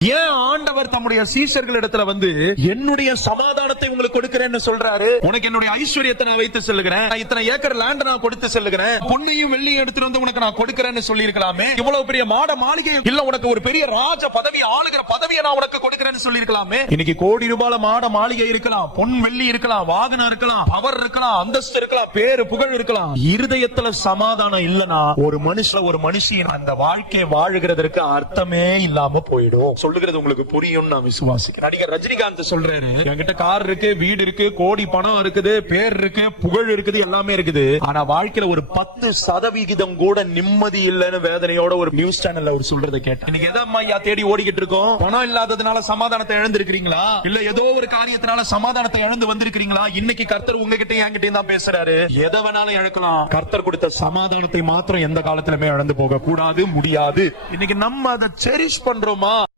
ஏன் ஆண்டவர் தம்முடைய சீஷர்கள் இடத்துல வந்து என்னுடைய சமாதானத்தை உங்களுக்கு கொடுக்கிறேன்னு சொல்றாரு? உனக்கு என்னுடைய ஐஸ்வர்யத்தை நான் வைத்து செல்லுகிறேன், இத்தனை ஏக்கர் லேண்ட் நான் கொடுத்து செல்லுகிறேன், பொன்னையும் வெள்ளியும் எடுத்துட்டு வந்து உனக்கு நான் கொடுக்கிறேன்னு சொல்லி இருக்கலாமே. இவ்வளவு பெரிய மாட மாளிகை இல்ல, உனக்கு ஒரு பெரிய ராஜ பதவி, ஆளுகிற பதவியை நான் உனக்கு கொடுக்கிறேன்னு சொல்லி இருக்கலாமே. இன்னைக்கு கோடி ரூபாய் மாட மாளிகை இருக்கலாம், பொன் வெள்ளி இருக்கலாம், வாகனம் இருக்கலாம், பவர் இருக்கலாம், அந்தஸ்து இருக்கலாம், பேரு புகழ் இருக்கலாம். இருதயத்துல சமாதானம் இல்லனா ஒரு மனுஷன் அந்த வாழ்க்கை வாழுகிறதற்கு அர்த்தமே இல்லாம போயிடும். சொல்லுகிறது உங்களுக்கு புரியும் நான் விசுவாசிக்கிறேன். நடிகர் ரஜினிகாந்த் சொல்றாரு, என்கிட்ட கார் இருக்கு, வீடு இருக்கு, கோடி பணம் இருக்குது, பேர் இருக்கு, புகழ் இருக்குது, எல்லாமே இருக்குது, ஆனா வாழ்க்கையில ஒரு 10% கூட நிம்மதி இல்லைன்னு வேதனையோட ஒரு நியூஸ் சேனல்ல ஒரு சொல்றதை கேட்டேன். இன்னைக்கு எதம்மா ஐயா தேடி ஓடிக்கிட்டு இருக்கோம்? பணம் இல்லாததுனால சமாதானத்தை இழந்திருக்கிறீங்களா? இல்ல ஏதோ ஒரு காரியத்தினால சமாதானத்தை இழந்து வந்திருக்கிறீங்களா? இன்னைக்கு கர்த்தர் உங்ககிட்ட என்கிட்டயும் தான் பேசுறாரு. எதை வேணாலும் இழக்கலாம், கர்த்தர் கொடுத்த சமாதானத்தை மாத்திரம் எந்த காலத்திலுமே இழந்து போக கூடாது, முடியாது. இன்னைக்கு நம்ம அதை செரிஷ் பண்றோமா?